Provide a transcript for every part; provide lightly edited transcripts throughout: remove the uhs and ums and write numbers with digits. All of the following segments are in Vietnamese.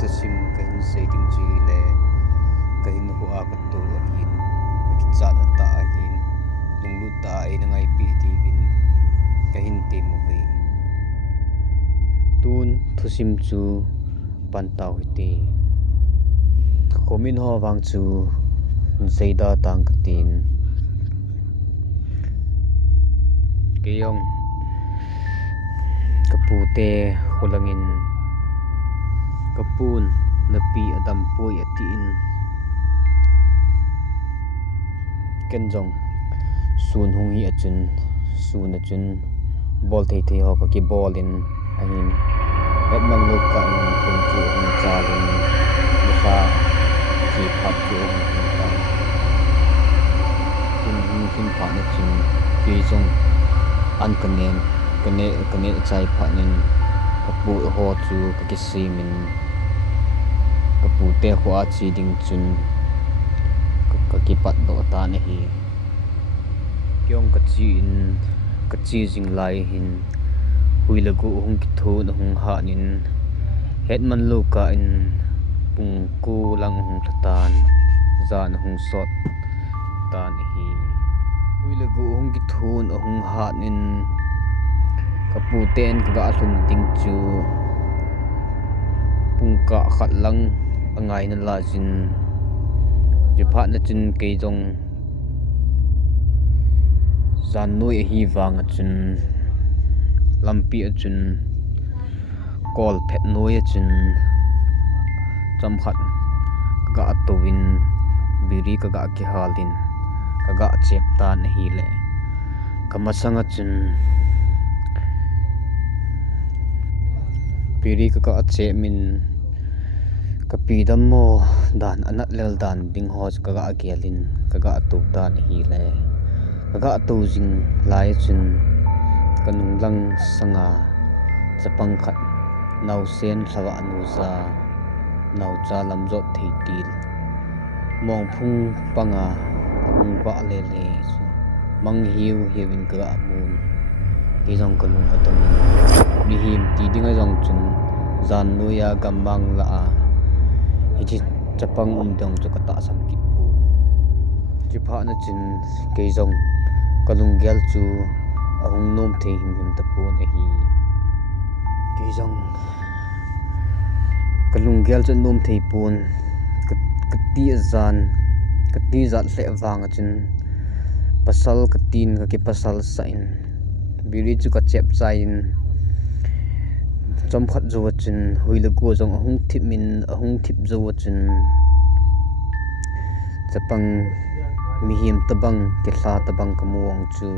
Thusim kahin saiting chi le kahin hua ka tu ahin makichat ata ahin lunglut ta ai na ngai pi tivin kahin tim ve tun Thusim chu pantau hiti khomin ho wang chu zaida tang katin keyong kapute hulangin kapun napi adam poi atiin kenjong sun hung hi achun sun achun bol thei thei ho ka ki ball in ahin batman luk ka kun chu hung chalin musa chi phap chu hung ta kun hung fin pha na chin ki jong an kane chai pha nin kapu ho chu ka ki simin kapute Khoa chi ding chun ka ki pat do ta na hi kyong kachi jing lai hin huilagu hung ki thu na hung ha nin hetman luka in pung ku lang hung thatan zan hung sot tan hi huilagu hung ki thu na hung ha nin kaputen ka ahlun ding chu pungka khat lang angai na la jin jiphat na chin ke jong zan noi hi wang chun lampi chun kol phet noi chun cham khat ga towin biri ka ga ki halin ka ga chep ta na hi le kamasanga chun biri ka ga che min kapi dam mo dan anat lel dan ding ho ka ga gelin ka ga tu ta na hi le kaga to jing lai chun kanung lang sanga chapang khat nau sen thlawa anu za nau cha lam jot thei til mong phung panga hung wa le le chu mang hiu hiwin ka amun ki jong kanung atom mi him ti dinga jong chun zan nuya gambang la a hi chapang dong chu kata sam ki pu chi pha na chin ke jong kalung gel chu ahung nom thei him tapon a hi ke jong kalung gel chu nom thei pon kati zat hle wang chin pasal katin ka ki pasal sain biri chu ka chep chain chom khat zo chin huilagu jong ahung thip zo chin chapang mihim tabang ke thla tabang kamuang chu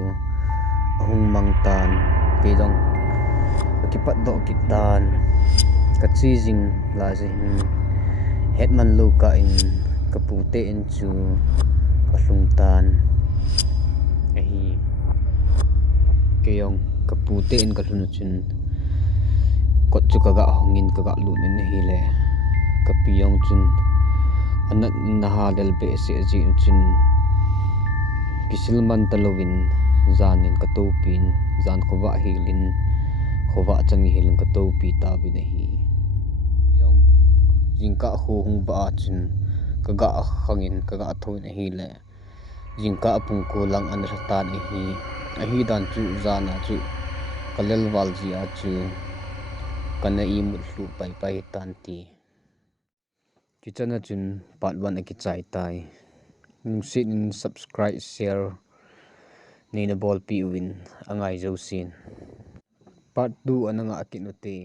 ahung mangtan ke jong ki pat do ki tan ka chi jing la jing hetman luka in kapute in chu ka hlung tan ahi ke yong kapute in ka hlun chun kot chu kaga hongin kaga lu nin hi le kapiyong chun anat naha del be se ji chun kisilman talowin zanin ka topin zan khowa hilin khowa changi hilin ka topi ta bi na hi yong jingka hu hung ba chun kaga khangin kaga thoin hi le jingka apung ko lang an rata ni hi a hi dan chu zana chu kalel wal ji a chu kana I mut hlu pai pai tan ti kichana chun part 1 a ki chai tai nungsit in subscribe share nei na bol pi win angai zo sin part 2 ananga akinote